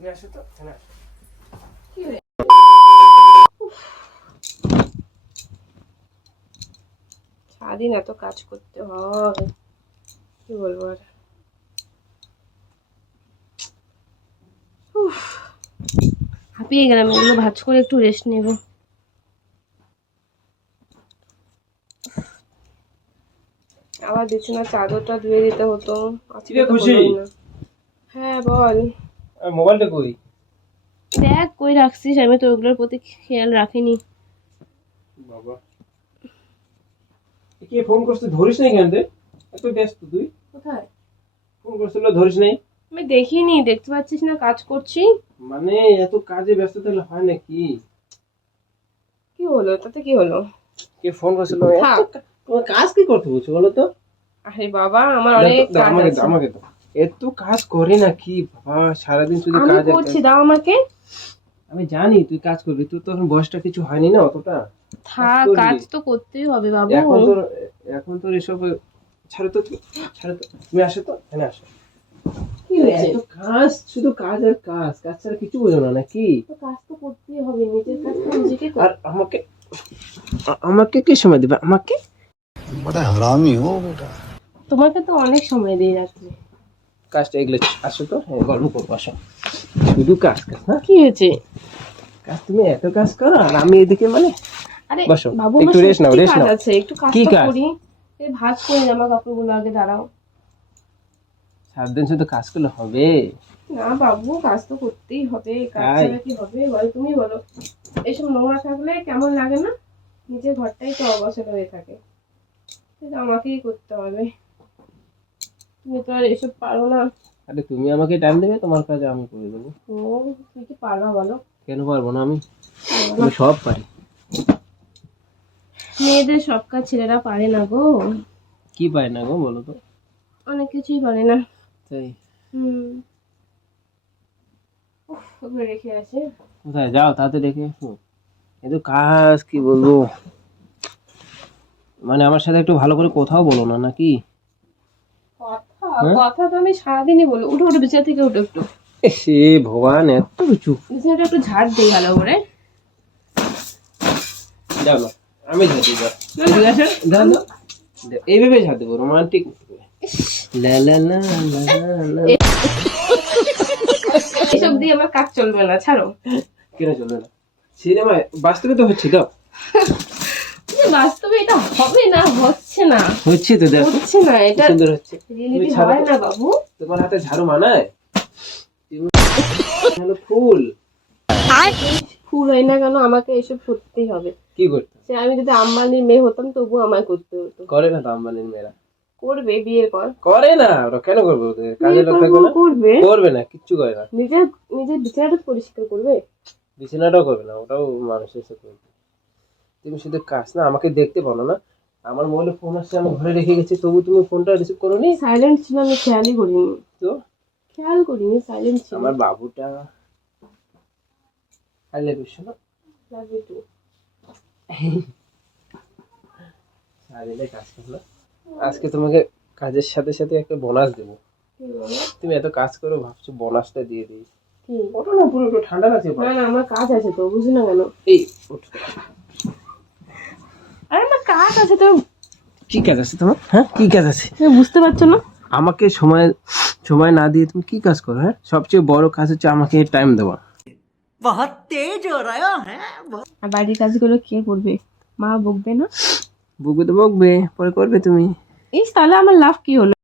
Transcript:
তুমি আসো তো, এখানে আসো। সারাদিন এত কাজ করতে হয়, কি বলবো আর। হাঁপিয়ে গেলাম, এগুলো ভাঁজ করে একটু রেস্ট নেব। আবার বিছানার চাদরটা ধুয়ে দিতে হতো, আজকে তো হলোই না। হ্যাঁ বল। মোবাইলটা কই? দেখ কই রাখছিস, আমি তো ওগুলোর প্রতি খেয়াল রাখিনি। বাবা, কে ফোন করছে? ধরিস নাই কেন রে? এত ব্যস্ত তুই? কোথায়? ফোন করছিল, ধরিস নাই? আমি দেখিনি, দেখতে পাচ্ছিস না কাজ করছি। মানে এত কাজে ব্যস্ত থাকলে হয় নাকি? কি হলো তাতে, কি হলো? কে ফোন করছিল? থাক। তোমার কাজ কি করতে বলছো বলো তো? আরে বাবা, আমার অনেক কাজ আছে। আমাকে দাও। এত কাজ করে নাকি বাবা? সারাদিন শুধু আমি কাজ আর করছি, কাজ। দাও আমাকে। আমি জানি তুই কাজ করবি, তোর তো এখন বয়সটা কিছু হয়নি না অতটা। থাক, কাজ তো করতেই হবে বাবু। এখন তোর এসব ছাড়ো তো, ছাড়ো তো, তুমি আসো তো, এখানে আসো। কি হয়েছে? এত কাজ, শুধু কাজ আর কাজ, কাজ ছাড়া কিছু বোঝো না নাকি? তো কাজ তো করতেই হবে, নিজের কাজ তো নিজেকে আর আমাকে আমাকে কি সময় দিবে আমাকে? बड़ा हरामी हो बेटा। তোমাকে তো অনেক সময় দিই রাত্রে। কাজটা এগুলো আসো তো, গল্প করবো, আসো। শুধু কাজ কাজ, হ্যাঁ? কি হয়েছে? কাজ, তুমি এত কাজ করো আর আমি এদিকে মানে। আরে বসো, বাবু, একটু আমার রেস্ট নাও, সত্যি রেস্ট কাজ নাও। আছে, একটু কাজ কি তো কাজ? করি। এই ভাঁজ করে জামা কাপড়গুলো আগে, দাঁড়াও। সারাদিন শুধু কাজ করলে হবে? না বাবু, কাজ তো করতেই হবে, কাজ তাই? ছাড়া কি হবে বল, তুমি বলো। এইসব নোংরা থাকলে কেমন লাগে না? নিজের ঘরটাই তো অগোছালো হয়ে থাকে, সেটা আমাকেই করতে হবে। তুমি তো আর এসব পারো না। আরে তুমি আমাকে টাইম দেবে, তোমার কাজ আমি করে দেবো। ও, তুমি কি পারবা বলো? কেন পারবো না আমি? পারো না। আমি সব পারি। মেয়েদের সব কাজ ছেলেরা পারে না গো। কি পারি না গো বলো তো? অনেক কিছুই পারে না। তাই? হুম। উফ, ওগুলো রেখে আসে। কোথায় যাও, তাতে রেখে এসো। এত কাজ, কি বলবো, মানে আমার সাথে একটু ভালো করে কোথাও বলো না নাকি? কথা হ্যাঁ? কথা তো আমি সারাদিনই বলি। উঠো উঠো, বিছানা থেকে উঠো একটু। সে ভগবান, এত কিছু। বিছানাটা একটু ঝাড় দিই ভালো করে। যাও না, আমি ঝাড় দিই, যাও। এদিকে আসো, দাও দাও। এইভাবে ঝাড় দেবো, রোমান্টিক। লা লা লা লা লা লা। এসব দিয়ে আমার কাজ চলবে না, ছাড়ো। কেন চলবে না? সিনেমায় বাস্তবে তো হচ্ছে, দাও। বাস্তবে এটা হবে না, হচ্ছে না। হচ্ছে তো, দেখো। হচ্ছে না, এটা সুন্দর হচ্ছে। রিয়েলিটি তুমি ছাড়ো হয় তো। না বাবু। তোমার হাতে ঝাড়ু মানায়? হলো ফুল। ফুল হয় না কেন, আমাকে এসব করতেই হবে। কি করতে? সে আমি যদি আম্বানির মেয়ে হতাম তবু আমায় করতে হতো। করে না তো আম্বানির মেয়েরা? করবে বিয়ের পর। করে না, ওরা কেন করবে? ওদের কাজে লোক থাকবে না? করবে। করবে না, কিচ্ছু করে না। নিজের নিজের বিছানাটা পরিষ্কার করবে। বিছানাটাও করবে না, ওটাও মানুষের সাথে করবে। তুমি শুধু কাজ না, আমাকে দেখতে পারো না? আমার মোবাইলে ফোন আসছে, আমি ঘরে রেখে গেছি, তবু তুমি ফোনটা রিসিভ করোনি। সাইলেন্ট ছিল, আমি খেয়ালই করিনি। তো খেয়াল করিনি, সাইলেন্ট ছিল। আমার বাবুটা আই লাভ ইউ শোনো। Love you too. সারাদিনে কাজ করো না। আজকে তোমাকে কাজের সাথে সাথে একটা বোনাস দেবো। কি বলো? তুমি এত কাজ করো, ভাবছো বোনাসটা দিয়ে দিই। কি? ওঠো না, পুরো একটু ঠান্ডা লাগছে। না না, আমার কাজ আছে তো, বুঝি না কেন? এই ওঠো। আরে আমার কাজ আছে তো। কি কাজ আছে তোমার? হ্যাঁ, কি কাজ আছে? তুমি বুঝতে পারছো না? আমাকে সময় সময় না দিয়ে তুমি কি কাজ করো? হ্যাঁ, সবচেয়ে বড় কাজ হচ্ছে আমাকে টাইম দেওয়া। আর বাড়ির কাজগুলো কে করবে? মা বকবে না? বকবে তো বকবে, পরে করবে তুমি। তাহলে আমার লাভ কি হলো?